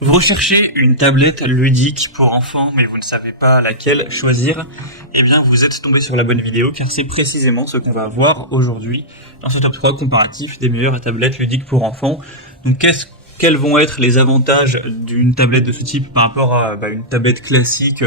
Vous recherchez une tablette ludique pour enfants, mais vous ne savez pas laquelle choisir, eh bien vous êtes tombé sur la bonne vidéo, car c'est précisément ce qu'on va voir aujourd'hui dans ce top 3 comparatif des meilleures tablettes ludiques pour enfants. Donc quels vont être les avantages d'une tablette de ce type par rapport à une tablette classique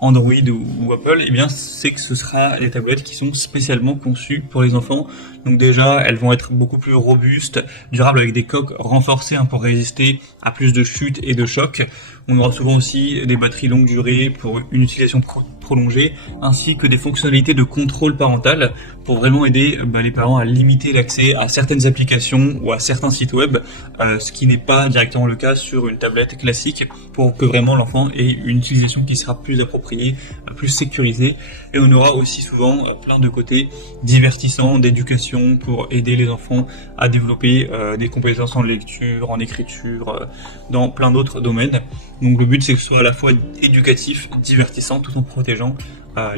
Android ou Apple? Eh bien c'est que ce sera des tablettes qui sont spécialement conçues pour les enfants. Donc déjà, elles vont être beaucoup plus robustes, durables, avec des coques renforcées pour résister à plus de chutes et de chocs. On aura souvent aussi des batteries longue durée pour une utilisation prolongée, ainsi que des fonctionnalités de contrôle parental pour vraiment aider les parents à limiter l'accès à certaines applications ou à certains sites web, ce qui n'est pas directement le cas sur une tablette classique, pour que vraiment l'enfant ait une utilisation qui sera plus appropriée, plus sécurisée. Et on aura aussi souvent plein de côtés divertissants, d'éducation, pour aider les enfants à développer des compétences en lecture, en écriture, dans plein d'autres domaines. Donc le but, c'est que ce soit à la fois éducatif, divertissant, tout en protégeant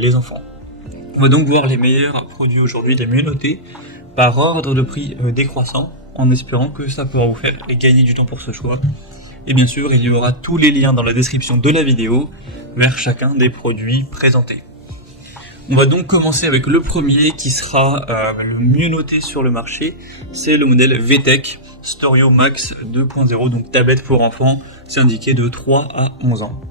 les enfants. On va donc voir les meilleurs produits aujourd'hui, les mieux notés, par ordre de prix décroissant, en espérant que ça pourra vous faire gagner du temps pour ce choix. Et bien sûr, il y aura tous les liens dans la description de la vidéo vers chacun des produits présentés. On va donc commencer avec le premier qui sera le mieux noté sur le marché, c'est le modèle VTech Storio Max 2.0, donc tablette pour enfants, c'est indiqué de 3 à 11 ans.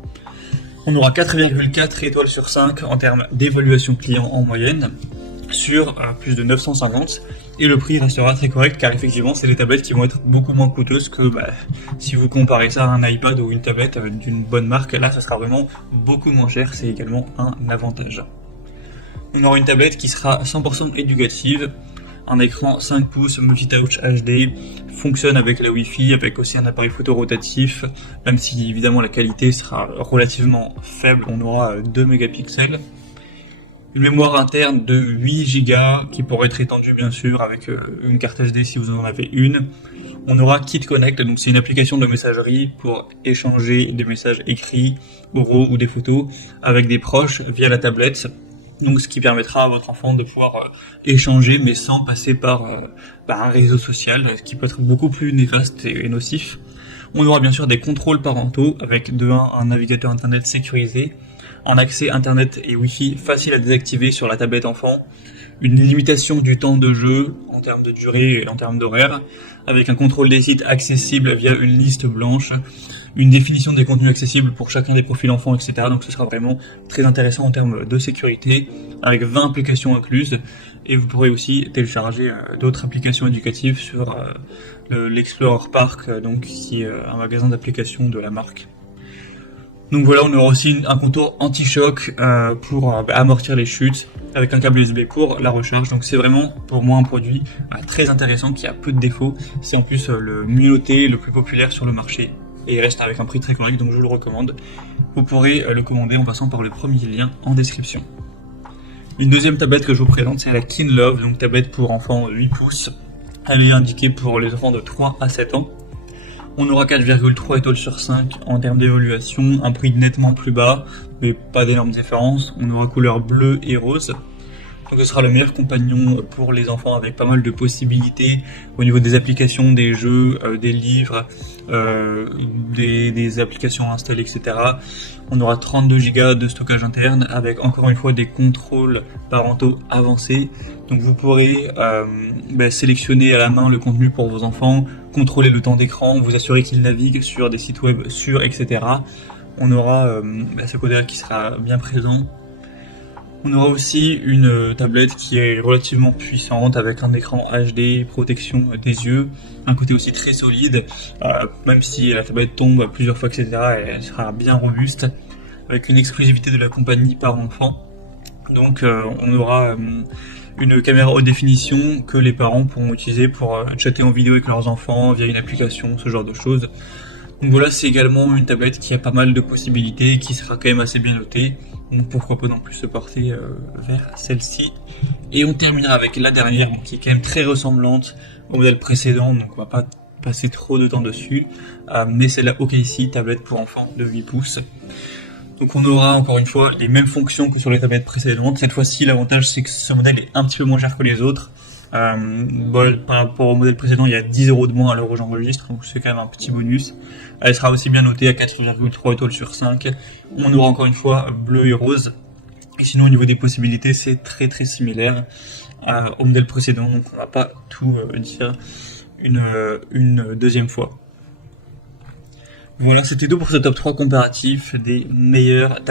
On aura 4,4 étoiles sur 5 en termes d'évaluation client en moyenne, sur plus de 950, et le prix restera très correct car effectivement c'est des tablettes qui vont être beaucoup moins coûteuses que si vous comparez ça à un iPad ou une tablette d'une bonne marque. Là ça sera vraiment beaucoup moins cher, c'est également un avantage. On aura une tablette qui sera 100% éducative, un écran 5 pouces multitouch HD, fonctionne avec la Wi-Fi, avec aussi un appareil photo rotatif, même si évidemment la qualité sera relativement faible, on aura 2 mégapixels. Une mémoire interne de 8 Go qui pourrait être étendue bien sûr avec une carte SD si vous en avez une. On aura KitConnect, donc c'est une application de messagerie pour échanger des messages écrits, oraux ou des photos avec des proches via la tablette. Donc ce qui permettra à votre enfant de pouvoir échanger mais sans passer par un réseau social, ce qui peut être beaucoup plus néfaste et nocif. On aura bien sûr des contrôles parentaux avec de 1 un navigateur internet sécurisé, un accès internet et wifi facile à désactiver sur la tablette enfant, une limitation du temps de jeu en termes de durée et en termes d'horaire, avec un contrôle des sites accessible via une liste blanche, une définition des contenus accessibles pour chacun des profils enfants, etc. Donc ce sera vraiment très intéressant en termes de sécurité, avec 20 applications incluses, et vous pourrez aussi télécharger d'autres applications éducatives sur l'Explorer Park, donc qui est un magasin d'applications de la marque. Donc voilà, on aura aussi un contour anti-choc pour amortir les chutes, avec un câble USB pour la recharge. Donc c'est vraiment pour moi un produit très intéressant qui a peu de défauts. C'est en plus le mieux noté, le plus populaire sur le marché, et il reste avec un prix très correct, donc je vous le recommande. Vous pourrez le commander en passant par le premier lien en description. Une deuxième tablette que je vous présente, c'est la KinLove, donc tablette pour enfants 8 pouces. Elle est indiquée pour les enfants de 3 à 7 ans. On aura 4,3 étoiles sur 5 en termes d'évaluation, un prix nettement plus bas, mais pas d'énormes différences. On aura couleur bleue et rose. Donc ce sera le meilleur compagnon pour les enfants, avec pas mal de possibilités au niveau des applications, des jeux, des livres, des applications installées, etc. On aura 32 Go de stockage interne, avec encore une fois des contrôles parentaux avancés. Donc vous pourrez sélectionner à la main le contenu pour vos enfants, contrôler le temps d'écran, vous assurer qu'ils naviguent sur des sites web sûrs, etc. On aura ce côté-là qui sera bien présent. On aura aussi une tablette qui est relativement puissante, avec un écran HD, protection des yeux, un côté aussi très solide, même si la tablette tombe plusieurs fois, etc. Elle sera bien robuste, avec une exclusivité de la compagnie par enfant. Donc on aura une caméra haute définition que les parents pourront utiliser pour chatter en vidéo avec leurs enfants via une application, ce genre de choses. Donc voilà, c'est également une tablette qui a pas mal de possibilités, qui sera quand même assez bien notée. Donc pourquoi pas non plus se porter vers celle-ci. Et on terminera avec la dernière, qui est quand même très ressemblante au modèle précédent, donc on va pas passer trop de temps dessus. Mais c'est la OKC, tablette pour enfants de 8 pouces. Donc on aura encore une fois les mêmes fonctions que sur les tablettes précédentes. Cette fois-ci, l'avantage c'est que ce modèle est un petit peu moins cher que les autres, Bon, par rapport au modèle précédent, il y a 10 € de moins à l'heure où j'enregistre, donc c'est quand même un petit bonus. Elle sera aussi bien notée à 4,3 étoiles sur 5. On aura encore une fois bleu et rose. Et sinon, au niveau des possibilités, c'est très très similaire au modèle précédent, donc on va pas tout dire une deuxième fois. Voilà, c'était tout pour ce top 3 comparatif des meilleurs